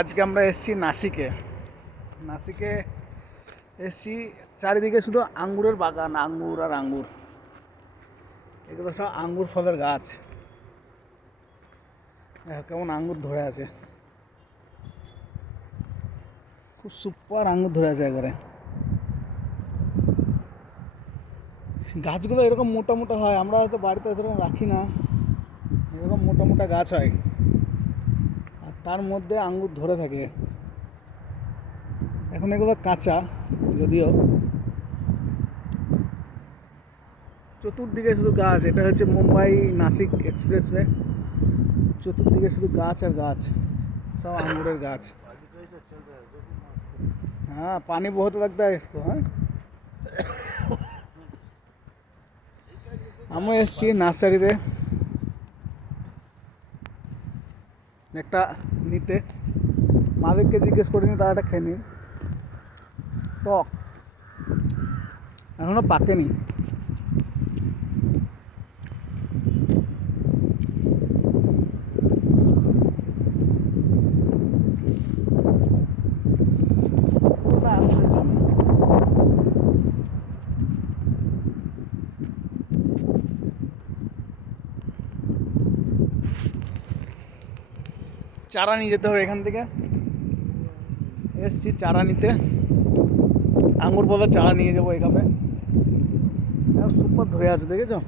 আজকে আমরা এসেছি নাসিকে এসেছি। চারিদিকে শুধু আঙ্গুরের বাগান, আঙ্গুর আর আঙ্গুর। এগুলো সব আঙ্গুর ফলের গাছ। দেখো কেমন আঙ্গুর ধরে আছে, খুব সুপার আঙ্গুর ধরে আছে একবারে। গাছগুলো এরকম মোটা মোটা হয়, আমরা হয়তো বাড়িতে এরকম রাখি না। এরকম মোটা মোটা গাছ হয় আর তার মধ্যে আঙ্গুর ধরে থাকে। এখন এগুলো কাঁচা, যদিও চতুর্দিকে শুধু গাছ। এটা হচ্ছে মুম্বাই নাসিক এক্সপ্রেসওয়ে। চতুর্দিকে শুধু গাছ আর গাছ, সব আঙ্গুরের গাছ। हाँ पानी बहुत लगता है इसको। हाँ আমরা এসেছি নার্সারিতে একটা নিতে। মালিককে জিজ্ঞেস করিনি, তার একটা খেয়ে নি। টক, এখনো পাকেনি। চারা নিয়ে যেতে হবে এখান থেকে। এসছি চারা নিতে, আঙুর বলে চারা নিয়ে যাবো এখানে। সুপার ধরে আছে, দেখেছো?